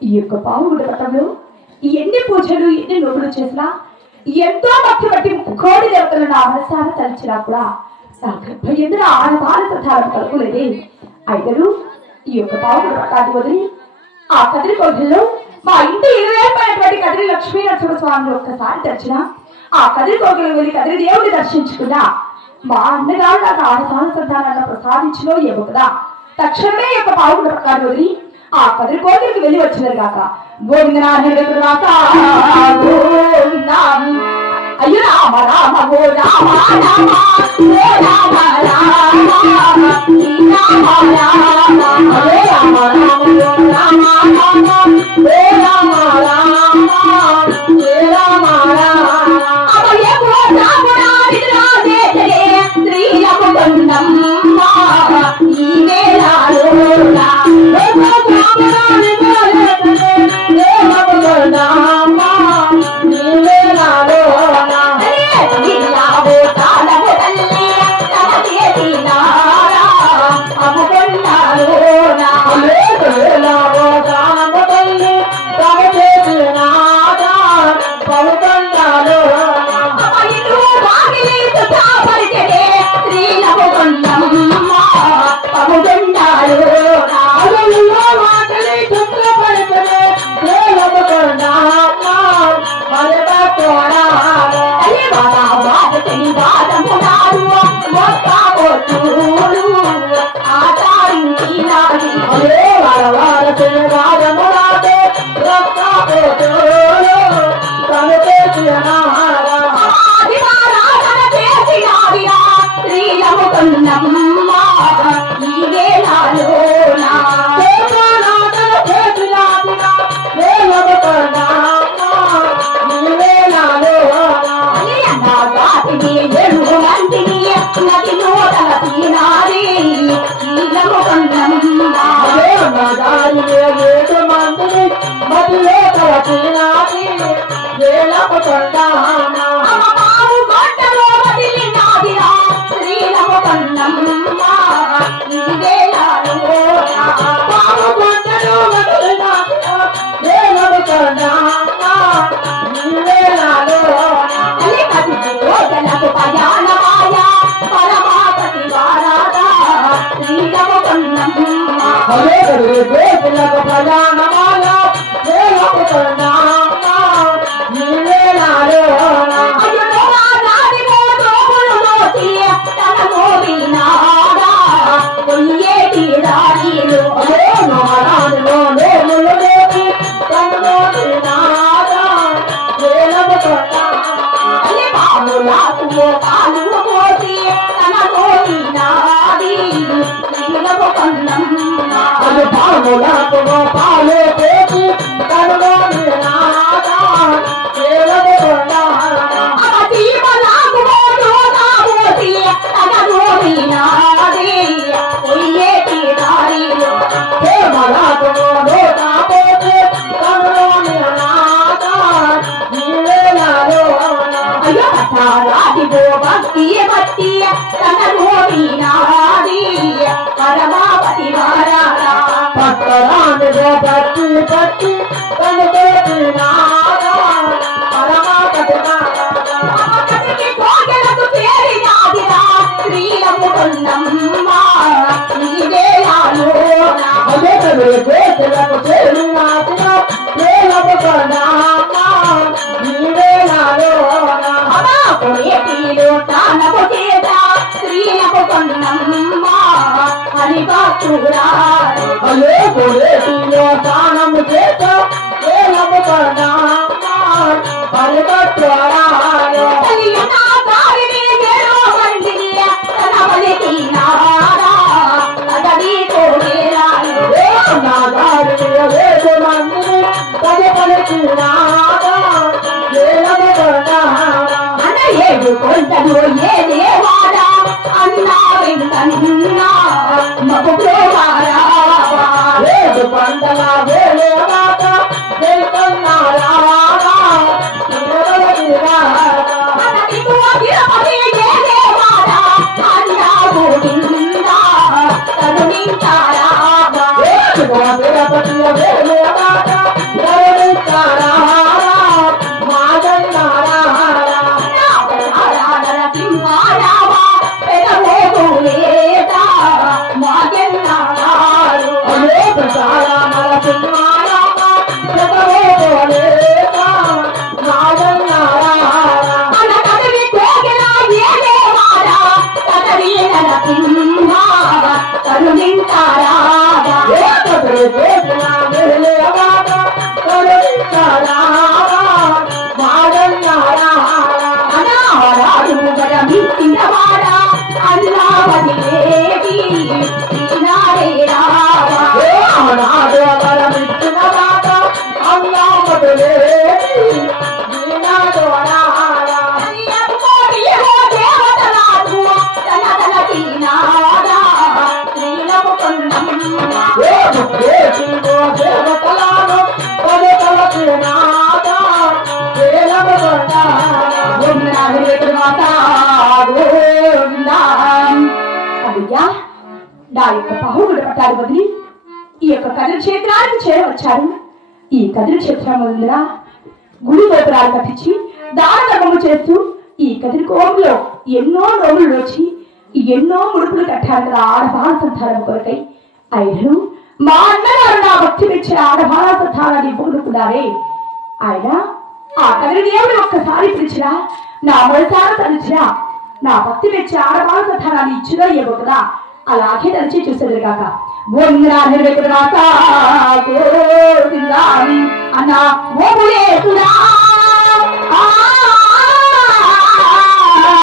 ఈ యొక్క పావుగుడ్డ పట్టంలో ఎన్ని పూజలు ఎన్ని నోములు చేసినా ఎంతో భక్తి బట్టి కోడి దేవతలను ఆనసారి తలిచినప్పుడు నాకు ఎందుకు ఆనపాల ప్రధానం కలుపులేదే అయితే ఈ యొక్క పావుగుడ్డ పట్టాన్ని వదిలి ఆ కదిరి కోగిల్లో మా ఇంటి ఇరువైపునటువంటి కదిరి లక్ష్మీ నరసింహస్వామిని ఒక్కసారి తెచ్చిన ఆ కదిరి కోగిలో వెళ్ళి కదిరి దేవుడిని దర్శించుకున్నా మా అన్నగారు నాకు ఆనపాల ప్రధానాన్ని ప్రసాదించినో ఏమో కదా తక్షణమే యొక్క పావుగుడ్డ పట్టాన్ని వదిలి ఆ కదిరి కోగిలికి వెళ్ళి వచ్చినారు కాక అయ్యో రామ రామ ఓ రామ రామ ఓ రామ రామ రామ రామ హరే రామ రామ ఓ రామ రామ ఓ రామ రామ హరే రామ రామ అమయ ఓ రామ రాజే శ్రీలము కొండమ్మ ఈ వేళలో ఏ యొక్క పావుగుడ పట్టాలు వదిలి ఈ యొక్క కదిరి క్షేత్రానికి చేరవచ్చారు. ఈ కదిరి క్షేత్రం ముందర గుడి గోపురాలు కట్టించి దాన ధర్మము చేస్తూ ఈ కదిరి కోములో ఎన్నో నోములు వచ్చి ఎన్నో ముడుపులు కట్టారు కదా ఆడవాళ్ళ సంతానం కొరకై. అయినను మా అన్నగారు నా భక్తి మెచ్చే ఆడవాళ్ళ సంతానాన్ని ఇవ్వనుకున్నారే. ఆయన ఆ కదిరి దేవుడు ఒక్కసారి పిలిచినా నా మొదటిసారి తలిచినా నా భక్తి మెచ్చే ఆడవాళ్ళ సంతానాన్ని ఇచ్చినా ఇవ్వకుదా అలాగే తలిచి చూసేది కాక అన్నా